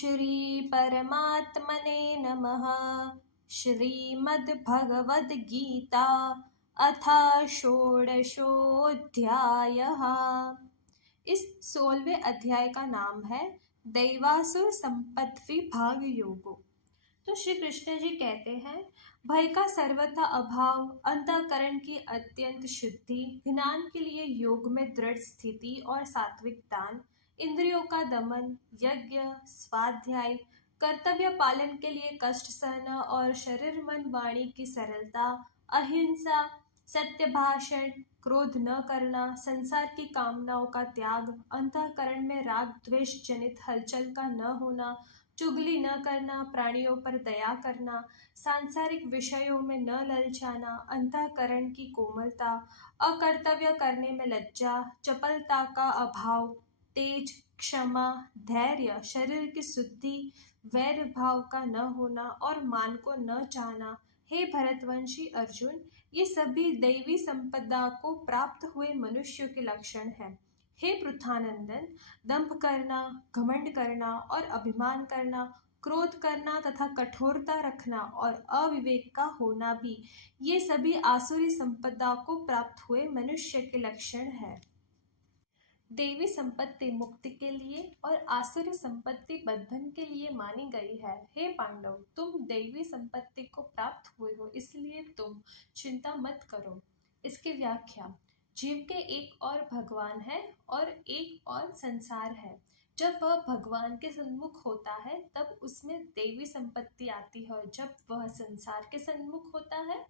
श्री परमात्मने नमः। श्रीमद्भगवद्गीता अथ षोडशोऽध्यायः। इस 16वें अध्याय का नाम है दैवासुर संपत्ति विभाग योगो। तो श्री कृष्ण जी कहते हैं, भय का सर्वथा अभाव, अंतःकरण की अत्यंत शुद्धि, ज्ञान के लिए योग में दृढ़ स्थिति और सात्विक दान, इंद्रियों का दमन, यज्ञ, स्वाध्याय, कर्तव्य पालन के लिए कष्ट सहना और शरीर मन वाणी की सरलता, अहिंसा, सत्य भाषण, क्रोध न करना, संसार की कामनाओं का त्याग, अंतःकरण में राग द्वेष जनित हलचल का न होना, चुगली न करना, प्राणियों पर दया करना, सांसारिक विषयों में न ललचाना, अंतःकरण की कोमलता, अकर्तव्य करने में लज्जा, चपलता का अभाव, तेज, क्षमा, धैर्य, शरीर की शुद्धि, वैर भाव का न होना और मान को न चाहना। हे भरतवंशी अर्जुन, ये सभी दैवी संपदा को प्राप्त हुए मनुष्यों के लक्षण हैं। हे पृथानंदन, दंभ करना, घमंड करना और अभिमान करना, क्रोध करना तथा कठोरता रखना और अविवेक का होना भी, ये सभी आसुरी संपदा को प्राप्त हुए मनुष्य के लक्षण हैं। देवी संपत्ति मुक्ति के लिए और आसुरी संपत्ति बंधन के लिए मानी गई है। हे पांडव, तुम देवी संपत्ति को प्राप्त हुए हो, इसलिए तुम चिंता मत करो। इसकी व्याख्या, जीव के एक और भगवान है और एक और संसार है। जब वह भगवान के सन्मुख होता है तब उसमें देवी संपत्ति आती है और जब वह संसार के सन्मुख होता है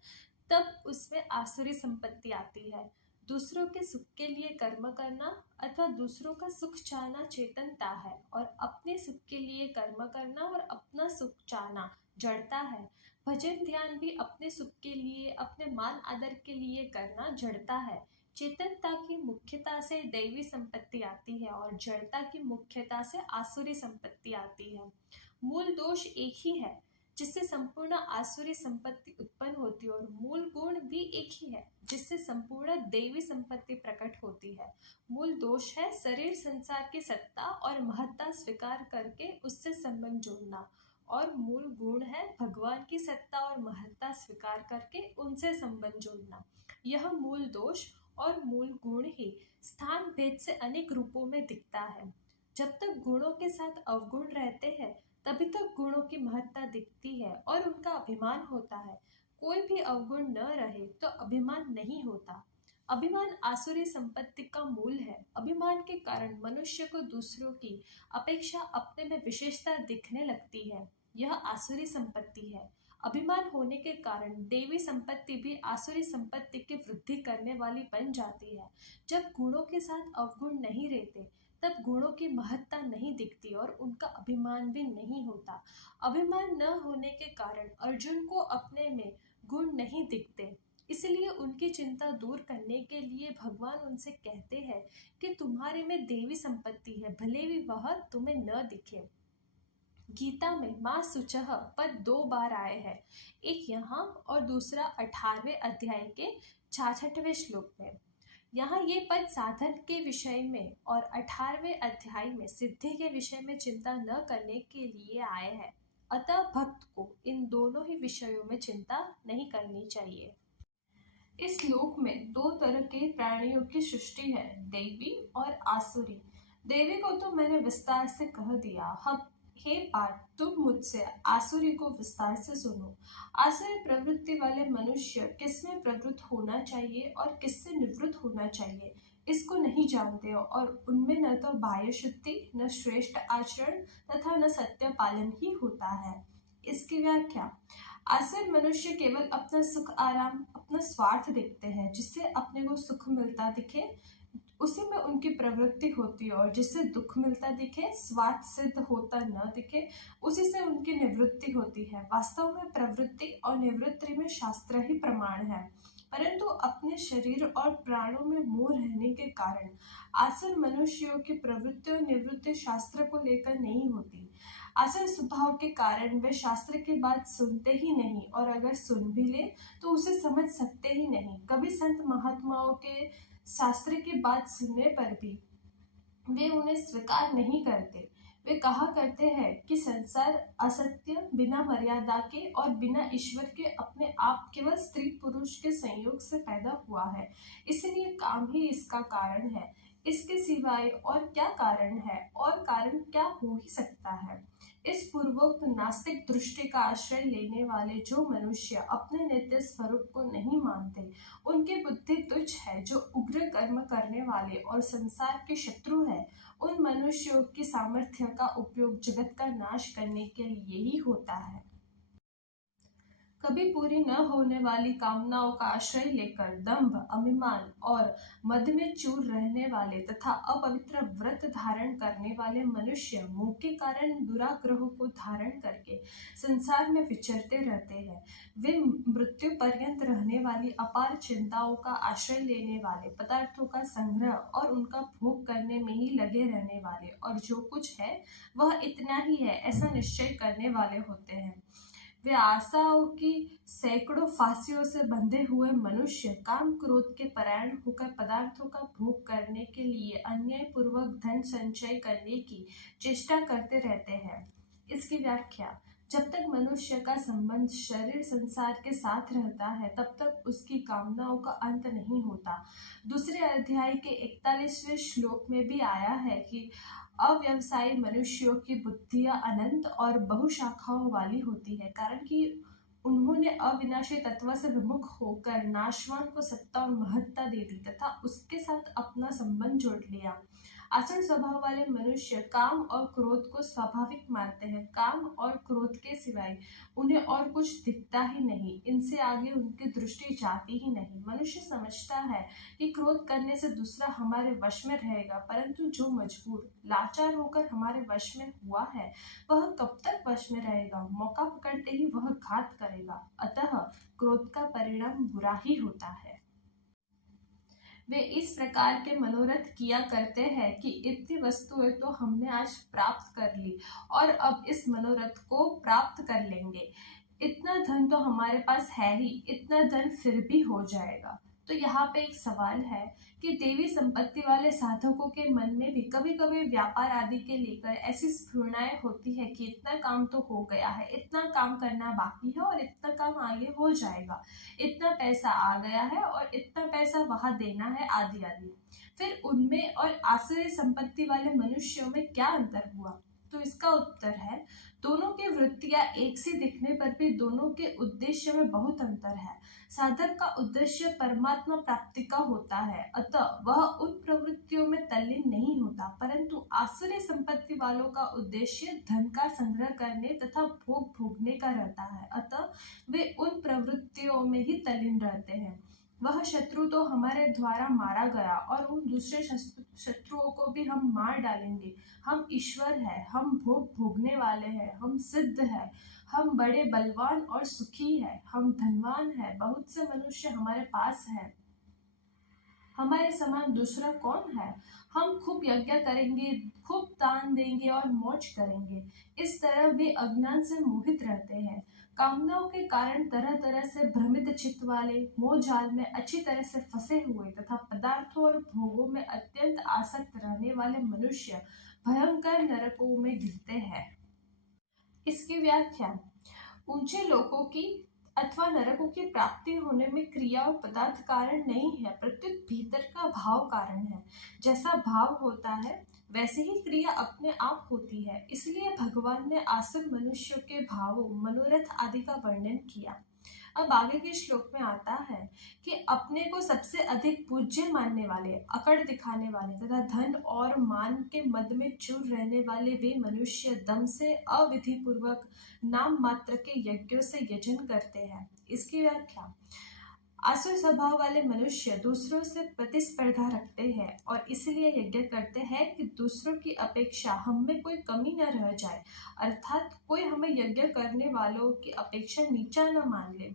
तब उसमें आसुरी संपत्ति आती है। दूसरों के सुख के लिए कर्म करना अथवा दूसरों का सुख चाहना चेतनता है और अपने सुख के लिए कर्म करना और अपना सुख चाहना जड़ता है। भजन ध्यान भी अपने सुख के लिए, अपने मान आदर के लिए करना जड़ता है। चेतनता की मुख्यता से दैवी संपत्ति आती है और जड़ता की मुख्यता से आसुरी संपत्ति आती है। मूल दोष एक ही है जिससे संपूर्ण आसुरी संपत्ति उत्पन्न होती है और मूल गुण भी एक ही है जिससे संपूर्ण देवी संपत्ति प्रकट होती है। मूल दोष है शरीर संसार की सत्ता और महत्ता स्वीकार करके उससे संबंध जोड़ना और मूल गुण है भगवान की सत्ता और महत्ता स्वीकार करके उनसे संबंध जोड़ना। यह मूल दोष और मूल गुण ही स्थान भेद से अनेक रूपों में दिखता है। जब तक गुणों के साथ अवगुण रहते हैं तभी तक गुणों की महत्ता दिखती है और उनका अभिमान होता है। कोई भी अवगुण न रहे तो अभिमान नहीं होता। अभिमान आसुरी संपत्ति का मूल है। अभिमान के कारण मनुष्य को दूसरों की अपेक्षा अपने में विशेषता दिखने लगती है। यह आसुरी संपत्ति है। अभिमान होने के कारण देवी संपत्ति भी आसुरी संपत्ति की वृद्धि करने वाली बन जाती है। जब गुणों के साथ अवगुण नहीं रहते तब गुणों की महत्ता नहीं दिखती और उनका अभिमान भी नहीं होता। अभिमान न होने के कारण अर्जुन को अपने में गुण नहीं दिखते, इसलिए उनकी चिंता दूर करने के लिए भगवान उनसे कहते हैं कि तुम्हारे में देवी संपत्ति है, भले भी वह तुम्हें न दिखे। गीता में माँ सुचह पद 2 बार आए हैं, एक यहाँ और दूसरा 18वें अध्याय के 66वें श्लोक में। यहाँ ये पद साधन के विषय में और 18वें अध्याय में सिद्धि के विषय में चिंता न करने के लिए आए हैं। अतः भक्त को इन दोनों ही विषयों में चिंता नहीं करनी चाहिए। इस श्लोक में 2 तरह के प्राणियों की सृष्टि है, देवी और आसुरी। देवी को तो मैंने विस्तार से कह दिया। हे पार्थ, तुम मुझसे आसुरी को विस्तार से सुनो। आसुरी प्रवृत्ति वाले मनुष्य किसमें प्रवृत्त होना चाहिए और किससे निवृत्त होना चाहिए इसको नहीं जानते और उनमें न तो बाह्य शुद्धि, न श्रेष्ठ आचरण तथा न सत्य पालन ही होता है। इसकी व्याख्या, आसुर मनुष्य केवल अपना सुख आराम, अपना स्वार्थ देखते हैं। जिससे अपने को सुख मिलता दिखे उसी में उनकी प्रवृत्ति होती है और जिससे दुख मिलता दिखे, स्वार्थ सिद्ध होता न दिखे, उसी से उनकी निवृत्ति होती है। वास्तव में प्रवृत्ति और निवृत्ति में शास्त्र ही प्रमाण है, परंतु अपने शरीर और प्राणों में मोह रहने के कारण आसुर मनुष्यों की प्रवृत्ति और निवृत्ति शास्त्र को लेकर नहीं होती। आसुर स्वभाव के कारण वे शास्त्र की बात सुनते ही नहीं और अगर सुन भी ले तो उसे समझ सकते ही नहीं। कभी संत महात्माओं के शास्त्र की बात सुनने पर भी वे उन्हें स्वीकार नहीं करते। वे कहा करते हैं कि संसार असत्य, बिना मर्यादा के और बिना ईश्वर के अपने आप केवल स्त्री पुरुष के संयोग से पैदा हुआ है, इसलिए काम ही इसका कारण है। इसके सिवाय और क्या कारण है, और कारण क्या हो ही सकता है। इस पूर्वोक्त नास्तिक दृष्टि का आश्रय लेने वाले जो मनुष्य अपने नित्य स्वरूप को नहीं मानते, उनकी बुद्धि तुच्छ है। जो उग्र कर्म करने वाले और संसार के शत्रु है, उन मनुष्यों की सामर्थ्य का उपयोग जगत का नाश करने के लिए ही होता है। कभी पूरी न होने वाली कामनाओं का आश्रय लेकर दंभ, अभिमान और मद में चूर रहने वाले तथा अपवित्र व्रत धारण करने वाले मनुष्य मोह के कारण दुराग्रहों को धारण करके संसार में विचरते रहते हैं। वे मृत्यु पर्यंत रहने वाली अपार चिंताओं का आश्रय लेने वाले, पदार्थों का संग्रह और उनका भोग करने में ही लगे रहने वाले और जो कुछ है वह इतना ही है ऐसा निश्चय करने वाले होते हैं। वे आशाओं की सैकड़ों फांसियों से बंधे हुए मनुष्य काम क्रोध के परायण होकर पदार्थों का भोग करने के लिए अन्याय पूर्वक धन संचय करने की चेष्टा करते रहते हैं। इसकी व्याख्या: जब तक मनुष्य का संबंध शरीर संसार के साथ रहता है, तब तक उसकी कामनाओं का अंत नहीं होता। दूसरे अध्याय के 41वें श्लोक में भी आया है कि अव्यवसायी मनुष्यों की बुद्धियां अनंत और बहुशाखाओं वाली होती है, कारण कि उन्होंने अविनाशी तत्व से विमुख होकर नाशवान को सत्ता और महत्ता दे दी तथा उसके साथ अपना संबंध जोड़ लिया। आसुर स्वभाव वाले मनुष्य काम और क्रोध को स्वाभाविक मानते हैं। काम और क्रोध के सिवाय उन्हें और कुछ दिखता ही नहीं, इनसे आगे उनकी दृष्टि जाती ही नहीं। मनुष्य समझता है कि क्रोध करने से दूसरा हमारे वश में रहेगा, परंतु जो मजबूर लाचार होकर हमारे वश में हुआ है, वह कब तक वश में रहेगा। मौका पकड़ते ही वह घात करेगा। अतः क्रोध का परिणाम बुरा ही होता है। वे इस प्रकार के मनोरथ किया करते हैं कि इतनी वस्तुएं तो हमने आज प्राप्त कर ली और अब इस मनोरथ को प्राप्त कर लेंगे। इतना धन तो हमारे पास है ही, इतना धन फिर भी हो जाएगा। तो यहाँ पे एक सवाल है कि देवी संपत्ति वाले साधकों के मन में भी कभी कभी व्यापार आदि के लेकर ऐसी स्फुरणाएं होती है कि इतना काम तो हो गया है, इतना काम करना बाकी है और इतना काम आगे हो जाएगा, इतना पैसा आ गया है और इतना पैसा वहां देना है, आदि आदि। फिर उनमें और आसुरी संपत्ति वाले मनुष्यों में क्या अंतर हुआ? तो इसका उत्तर है, दोनों की वृत्तियां एक सी दिखने पर भी दोनों के उद्देश्य में बहुत अंतर है। साधक का उद्देश्य परमात्मा प्राप्ति का होता है, अतः वह उन प्रवृत्तियों में तल्लीन नहीं होता, परंतु आसुरी संपत्ति वालों का उद्देश्य धन का संग्रह करने तथा भोग भोगने का रहता है, अतः वे उन प्रवृत्तियों में ही तल्लीन रहते हैं। वह शत्रु तो हमारे द्वारा मारा गया और उन दूसरे शत्रुओं को भी हम मार डालेंगे। हम ईश्वर है, हम भोग भोगने वाले हैं, हम सिद्ध है, हम बड़े बलवान और सुखी है, हम धनवान है, बहुत से मनुष्य हमारे पास है, हमारे समान दूसरा कौन है। हम खूब यज्ञ करेंगे, खूब दान देंगे और मौज करेंगे। इस तरह वे अज्ञान से मोहित रहते हैं। कामनाओं के कारण तरह तरह से भ्रमित चित्त वाले, मोह जाल में अच्छी तरह से फंसे हुए तथा पदार्थों और भोगों में अत्यंत आसक्त रहने वाले मनुष्य भयंकर नरकों में गिरते हैं। इसकी व्याख्या: ऊंचे लोकों की अथवा नरकों की प्राप्ति होने में क्रिया और पदार्थ कारण नहीं है, प्रत्युत भीतर का भाव कारण है। जैसा भाव होता है वैसे ही क्रिया अपने आप होती है। इसलिए भगवान ने आसुर मनुष्यों के भावों, मनोरथ आदि का वर्णन किया। अब आगे के श्लोक में आता है कि अपने को सबसे अधिक पूज्य मानने वाले, अकड़ दिखाने वाले तथा धन और मान के मद में चूर रहने वाले वे मनुष्य दम से अविधि पूर्वक नाम मात्र के यज्ञों से यजन करते हैं। इसकी व्याख्या: आसुर स्वभाव वाले मनुष्य दूसरों से प्रतिस्पर्धा रखते हैं और इसलिए यज्ञ करते हैं कि दूसरों की अपेक्षा हम में कोई कमी न रह जाए, अर्थात कोई हमें यज्ञ करने वालों की अपेक्षा नीचा न मान ले।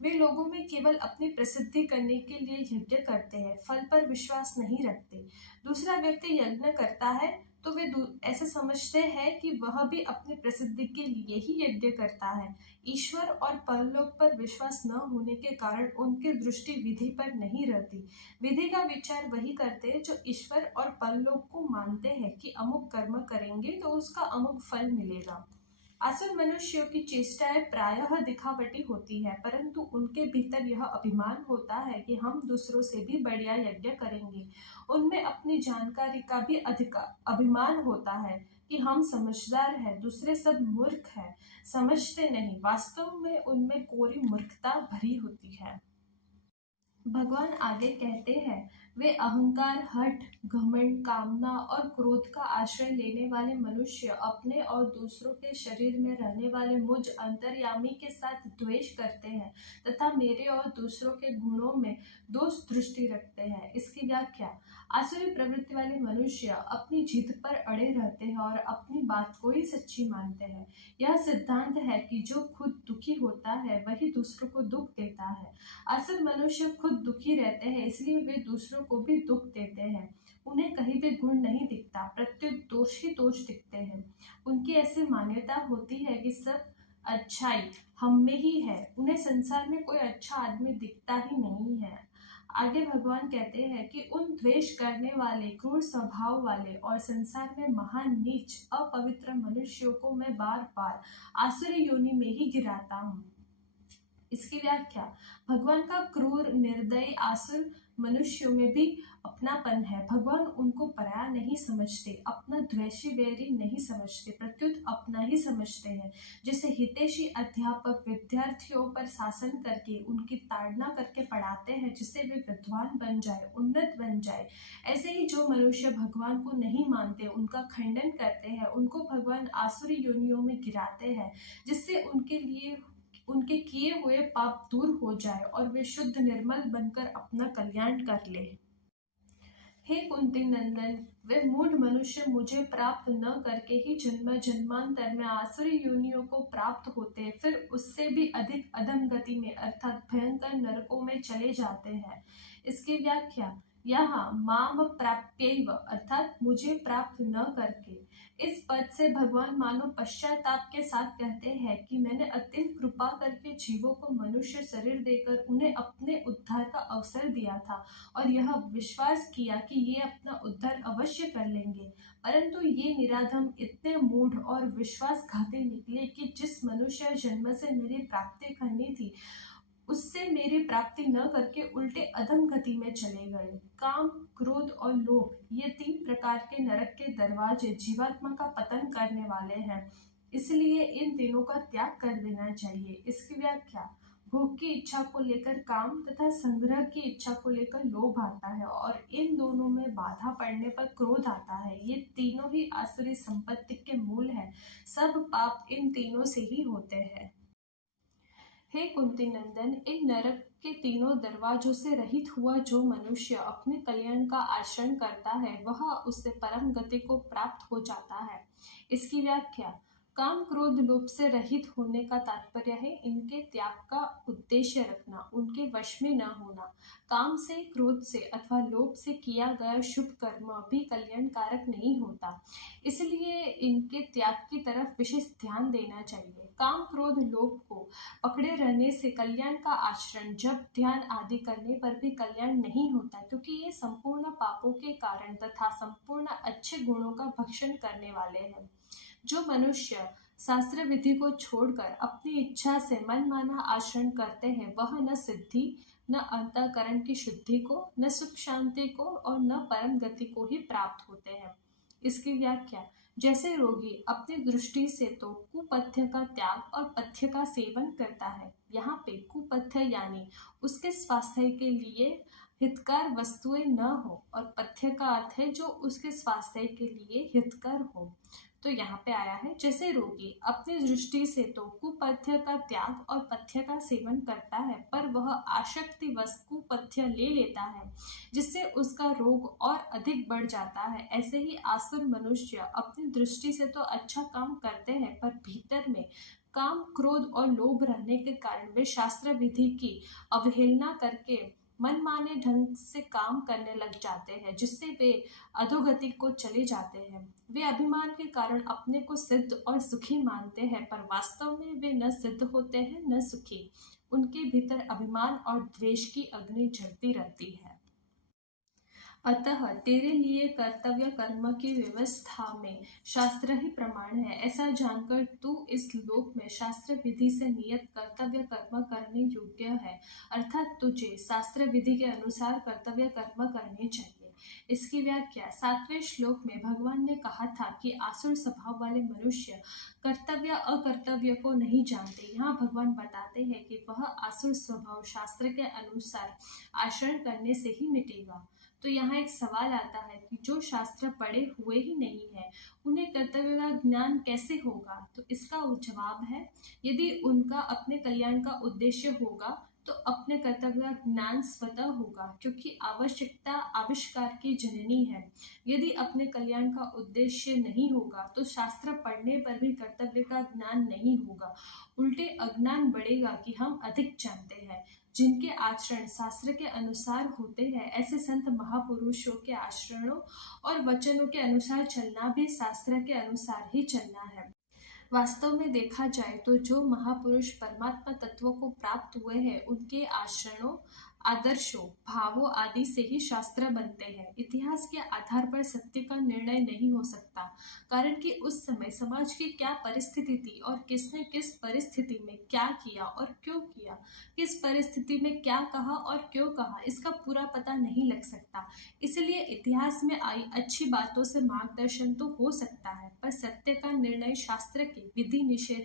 वे लोगों में केवल अपनी प्रसिद्धि करने के लिए यज्ञ करते हैं, फल पर विश्वास नहीं रखते। दूसरा व्यक्ति यज्ञ करता है तो वे ऐसे समझते हैं कि वह भी अपनी प्रसिद्धि के लिए ही यज्ञ करता है। ईश्वर और परलोक पर विश्वास न होने के कारण उनकी दृष्टि विधि पर नहीं रहती। विधि का विचार वही करते हैं जो ईश्वर और परलोक को मानते हैं कि अमुक कर्म करेंगे तो उसका अमुक फल मिलेगा। असुर मनुष्यों की चेष्टाएं प्रायः दिखावटी होती है, परंतु उनके भीतर यह अभिमान होता है कि हम दूसरों से भी बढ़िया यज्ञ करेंगे। उनमें अपनी जानकारी का भी अभिमान होता है कि हम समझदार हैं, दूसरे सब मूर्ख हैं, समझते नहीं। वास्तव में उनमें कोरी मूर्खता भरी होती है। भगवान आगे कहते हैं, वे अहंकार, हठ, घमंड, कामना और क्रोध का आश्रय लेने वाले मनुष्य अपने और दूसरों के शरीर में रहने वाले मुझ अंतर्यामी के साथ द्वेष करते हैं तथा मेरे और दूसरों के गुणों में दोष दृष्टि रखते हैं। इसकी व्याख्या, आसुरी प्रवृत्ति वाले मनुष्य अपनी जिद पर अड़े रहते हैं और अपनी बात को ही सच्ची मानते हैं। यह सिद्धांत है कि जो खुद दुखी होता है वही दूसरों को दुख देता है। असुर मनुष्य खुद दुखी रहते हैं, इसलिए वे दूसरों को भी दुख देते हैं। उन्हें कहीं भी गुण नहीं दिखता, प्रत्युत दोष ही दोष दिखते हैं। उनकी ऐसी मान्यता होती है कि सब अच्छाई हम में ही है। उन्हें संसार में कोई अच्छा आदमी दिखता ही नहीं है। आगे भगवान कहते हैं कि उन द्वेष करने वाले, क्रूर स्वभाव वाले और संसार में महान, नीच, अपवित्र मनुष्यों को मैं बार बार आसुरी योनि में ही गिराता हूँ। इसकी व्याख्या, भगवान का क्रूर, निर्दयी आसुर मनुष्यों में भी अपनापन है। भगवान उनको पराया नहीं समझते, अपना द्वेषी वैरी नहीं समझते, प्रत्युत अपना ही समझते हैं। जैसे हितैषी अध्यापक विद्यार्थियों पर शासन करके उनकी ताड़ना करके पढ़ाते हैं जिससे वे विद्वान बन जाए, उन्नत बन जाए, ऐसे ही जो मनुष्य भगवान को नहीं मानते, उनका खंडन करते हैं, उनको भगवान आसुरी योनियों में गिराते हैं जिससे उनके किए हुए पाप दूर हो जाए और वे शुद्ध निर्मल बनकर अपना कल्याण कर ले। हे कुंती नंदन, वे मूढ़ मनुष्य मुझे प्राप्त न करके ही जन्म जन्मांतर में आसुरी योनियों को प्राप्त होते, फिर उससे भी अधिक अधम गति में अर्थात भयंकर नरकों में चले जाते हैं। इसकी व्याख्या, यहाँ माम प्राप्त्यैव अर्थात मुझे प्राप्त न करके, इस पद से भगवान मानो पश्चाताप के साथ कहते हैं कि मैंने अत्यंत कृपा करके जीवों को मनुष्य शरीर देकर उन्हें अपने उद्धार का अवसर दिया था और यह विश्वास किया कि ये अपना उद्धार अवश्य कर लेंगे, परंतु ये निराधम इतने मूढ़ और विश्वासघाती निकले कि जिस मनुष्य जन्म से मेरी प्राप्ति करनी थी उससे मेरी प्राप्ति न करके उल्टे अधम गति में चले गए। काम, क्रोध और लोभ, ये 3 प्रकार के नरक के दरवाजे जीवात्मा का पतन करने वाले हैं, इसलिए इन तीनों का त्याग कर देना चाहिए। इसकी व्याख्या, भोग की इच्छा को लेकर काम तथा संग्रह की इच्छा को लेकर लोभ आता है और इन दोनों में बाधा पड़ने पर क्रोध आता है। ये तीनों ही आसुरी संपत्ति के मूल है। सब पाप इन तीनों से ही होते हैं। हे कुंती नंदन, इन नरक के तीनों दरवाजों से रहित हुआ जो मनुष्य अपने कल्याण का आचरण करता है वह उससे परम गति को प्राप्त हो जाता है। इसकी व्याख्या, काम, क्रोध, लोभ से रहित होने का तात्पर्य है इनके त्याग का उद्देश्य रखना, उनके वश में न होना। काम से, क्रोध से अथवा लोभ से किया गया शुभ कर्म भी कल्याणकारक नहीं होता, इसलिए इनके त्याग की तरफ विशेष ध्यान देना चाहिए। काम, क्रोध, लोभ को पकड़े रहने से कल्याण का आचरण, जप, ध्यान आदि करने पर भी कल्याण नहीं होता, क्योंकि ये संपूर्ण पापों के कारण तथा संपूर्ण अच्छे गुणों का भक्षण करने वाले हैं। जो मनुष्य शास्त्र विधि को छोड़कर अपनी इच्छा से मनमाना आचरण करते हैं वह न सिद्धि, न अंतःकरण की शुद्धि को, न सुख शांति को और न परम गति को ही प्राप्त होते हैं। इसकी व्याख्या, जैसे रोगी अपनी दृष्टि से तो कुपथ्य का त्याग और पथ्य का सेवन करता है, यहाँ पे कुपथ्य यानी उसके स्वास्थ्य के लिए हितकर वस्तुएं न हो और पथ्य का अर्थ है जो उसके स्वास्थ्य के लिए हितकर हो। तो यहाँ पे आया है, जैसे रोगी अपनी दृष्टि से तो कुपथ्य का त्याग और पथ्य का सेवन करता है पर वह आसक्ति वश कुपथ्य ले लेता है जिससे उसका रोग और अधिक बढ़ जाता है, ऐसे ही आसुर मनुष्य अपनी दृष्टि से तो अच्छा काम करते हैं पर भीतर में काम, क्रोध और लोभ रहने के कारण वे शास्त्र विधि की अवहेलना करके मनमाने ढंग से काम करने लग जाते हैं, जिससे वे अधोगति को चले जाते हैं। वे अभिमान के कारण अपने को सिद्ध और सुखी मानते हैं, पर वास्तव में वे न सिद्ध होते हैं न सुखी। उनके भीतर अभिमान और द्वेष की अग्नि जलती रहती है। अतः तेरे लिए कर्तव्य कर्म की व्यवस्था में शास्त्र ही प्रमाण है। ऐसा जानकर तू इस लोक में शास्त्र विधि से नियत कर्तव्य कर्म करने योग्य है, अर्थात तुझे शास्त्र विधि के अनुसार कर्तव्य कर्म करने चाहिए। इसकी व्याख्या 7वें श्लोक में भगवान ने कहा था कि आसुर स्वभाव वाले मनुष्य कर्तव्य अकर्तव्य को नहीं जानते। यहाँ भगवान बताते हैं कि वह आसुर स्वभाव शास्त्र के अनुसार आचरण करने से ही मिटेगा। तो यहाँ एक सवाल आता है कि जो शास्त्र पढ़े हुए ही नहीं है, उन्हें कर्तव्य का ज्ञान कैसे होगा? तो इसका जवाब है, यदि उनका अपने कल्याण का उद्देश्य होगा तो अपने कर्तव्य का ज्ञान स्वतः होगा, क्योंकि आवश्यकता आविष्कार की जननी है। यदि अपने कल्याण का उद्देश्य नहीं होगा तो शास्त्र पढ़ने पर भी कर्तव्य का ज्ञान नहीं होगा, उल्टे अज्ञान बढ़ेगा कि हम अधिक जानते हैं। जिनके आचरण शास्त्र के अनुसार होते हैं, ऐसे संत महापुरुषों के आचरणों और वचनों के अनुसार चलना भी शास्त्र के अनुसार ही चलना है। वास्तव में देखा जाए तो जो महापुरुष परमात्मा तत्वों को प्राप्त हुए हैं, उनके आचरणों, आदर्शों, भावों आदि से ही शास्त्र बनते हैं। इतिहास के आधार पर सत्य का निर्णय नहीं हो सकता, कारण कि उस समय समाज की क्या परिस्थिति थी और किसने किस परिस्थिति में क्या किया और क्यों किया, किस परिस्थिति में क्या कहा और क्यों कहा, इसका पूरा पता नहीं लग सकता। इसलिए इतिहास में आई अच्छी बातों से मार्गदर्शन तो हो सकता है, पर सत्य का निर्णय शास्त्र के विधि निषेध